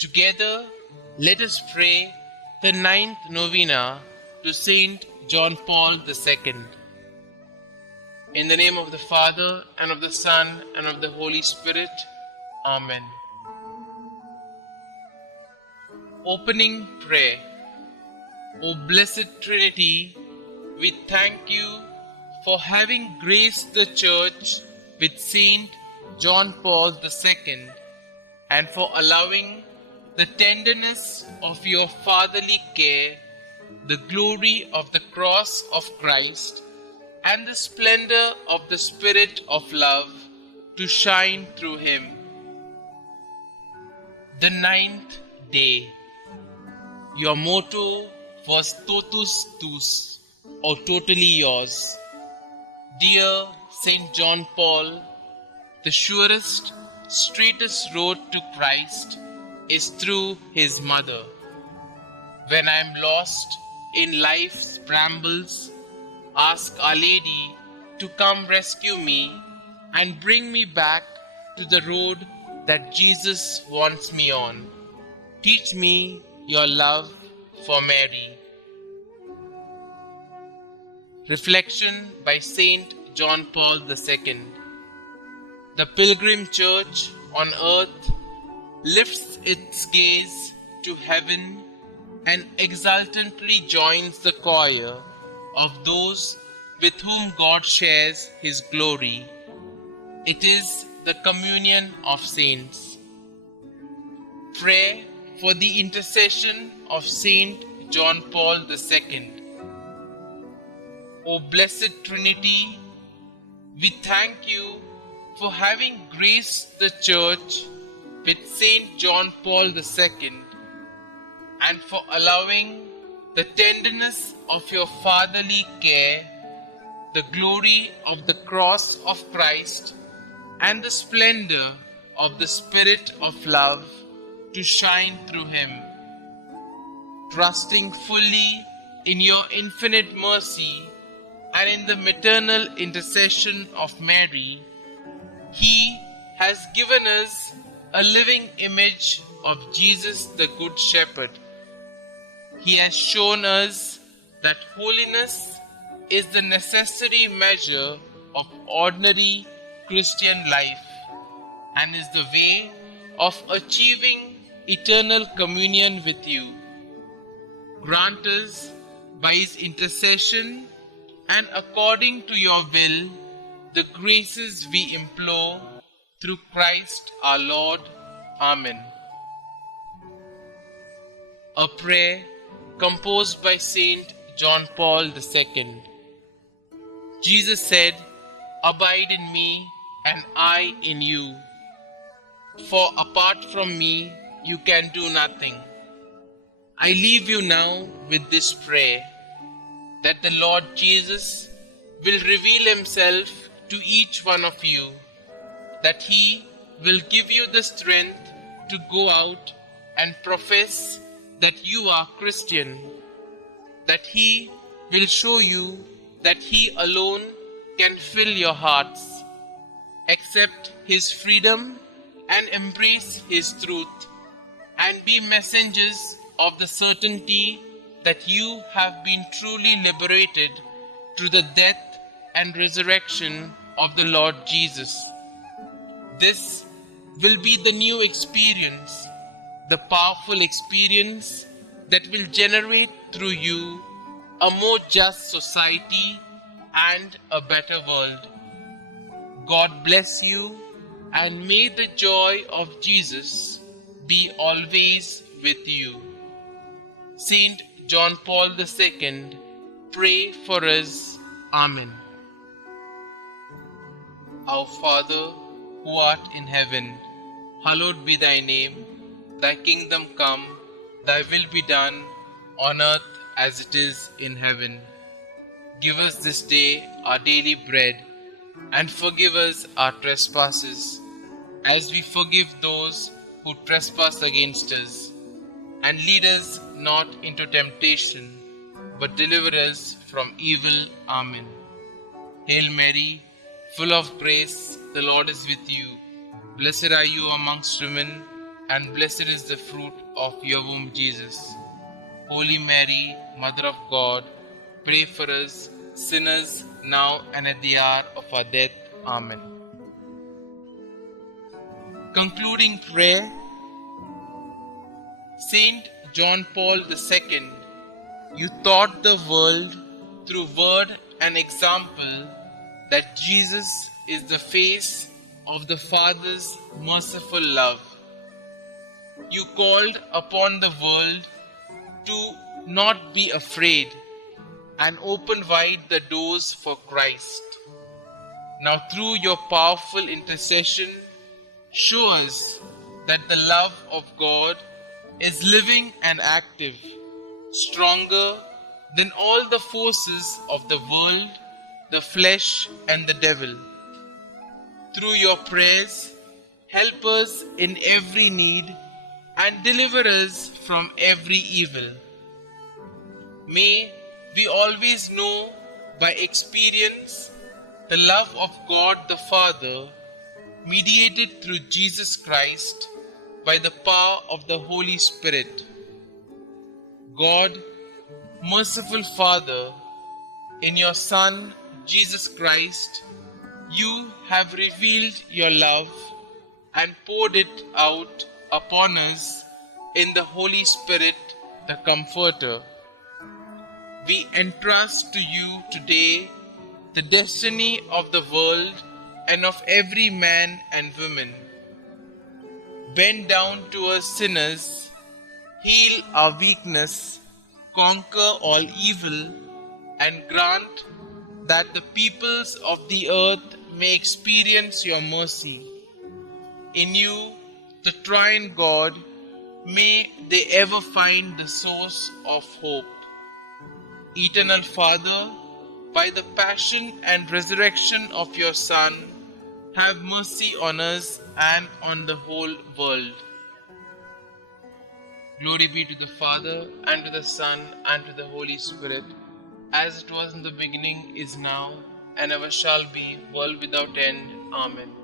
Together, let us pray the ninth novena to Saint John Paul II. In the name of the Father, and of the Son, and of the Holy Spirit. Amen. Opening prayer. O Blessed Trinity, we thank you for having graced the Church with Saint John Paul II and for allowing the tenderness of your fatherly care, the glory of the cross of Christ, and the splendor of the Spirit of love to shine through him. The ninth day. Your motto was Totus Tuus, or totally yours. Dear Saint John Paul, the surest, straightest road to Christ is through his mother. When I am lost in life's brambles, ask Our Lady to come rescue me and bring me back to the road that Jesus wants me on. Teach me your love for Mary. Reflection by Saint John Paul II. The pilgrim church on earth lifts its gaze to heaven and exultantly joins the choir of those with whom God shares his glory. It is the communion of saints. Pray for the intercession of Saint John Paul II. O Blessed Trinity, we thank you for having graced the Church with Saint John Paul II and for allowing the tenderness of your fatherly care, the glory of the cross of Christ, and the splendor of the Spirit of love to shine through him. Trusting fully in your infinite mercy and in the maternal intercession of Mary, he has given us a living image of Jesus the Good Shepherd. He has shown us that holiness is the necessary measure of ordinary Christian life and is the way of achieving eternal communion with you. Grant us, by his intercession and according to your will, the graces we implore through Christ our Lord. Amen. A prayer composed by Saint John Paul II. Jesus said, "Abide in me, and I in you. For apart from me, you can do nothing." I leave you now with this prayer, that the Lord Jesus will reveal himself to each one of you, that he will give you the strength to go out and profess that you are Christian, that he will show you that he alone can fill your hearts. Accept his freedom and embrace his truth, and be messengers of the certainty that you have been truly liberated through the death and resurrection of the Lord Jesus. This will be the new experience, the powerful experience that will generate through you a more just society and a better world. God bless you, and may the joy of Jesus be always with you. Saint John Paul II, pray for us. Amen. Our Father, who art in heaven, hallowed be thy name. Thy kingdom come, thy will be done, on earth as it is in heaven. Give us this day our daily bread, and forgive us our trespasses, as we forgive those who trespass against us. And lead us not into temptation, but deliver us from evil. Amen. Hail Mary, full of grace, the Lord is with you. Blessed are you amongst women, and blessed is the fruit of your womb, Jesus. Holy Mary, Mother of God, pray for us sinners now and at the hour of our death. Amen. Concluding prayer. Saint John Paul II, you taught the world through word and example that Jesus is the face of the Father's merciful love. You called upon the world to not be afraid and open wide the doors for Christ. Now, through your powerful intercession, show us that the love of God is living and active, stronger than all the forces of the world, the flesh, and the devil. Through your prayers, help us in every need and deliver us from every evil. May we always know by experience the love of God the Father, mediated through Jesus Christ by the power of the Holy Spirit. God, merciful Father, in your Son, Jesus Christ, you have revealed your love and poured it out upon us in the Holy Spirit, the Comforter. We entrust to you today the destiny of the world and of every man and woman. Bend down to us sinners, heal our weakness, conquer all evil, and grant that the peoples of the earth may experience your mercy. In you, the Triune God, may they ever find the source of hope. Eternal Father, by the passion and resurrection of your Son, have mercy on us and on the whole world. Glory be to the Father, and to the Son, and to the Holy Spirit, as it was in the beginning, is now, and ever shall be, world without end. Amen.